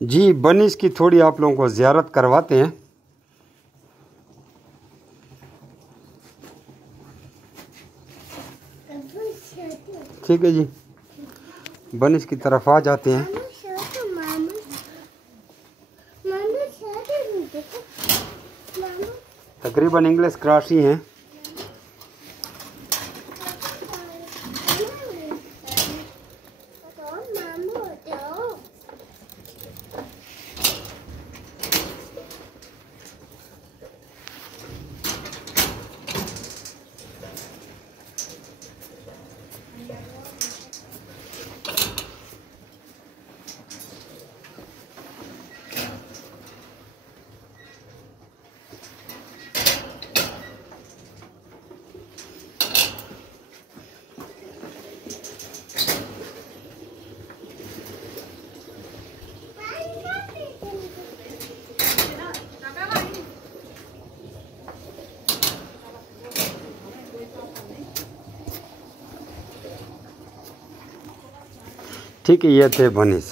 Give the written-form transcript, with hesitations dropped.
जी बनिस की थोड़ी आप लोगों को ज़ियारत करवाते हैं। ठीक है जी, बनिस की तरफ आ जाते हैं। तकरीबन इंग्लिश क्रास ही हैं। ठीक है, ये थे बनिस।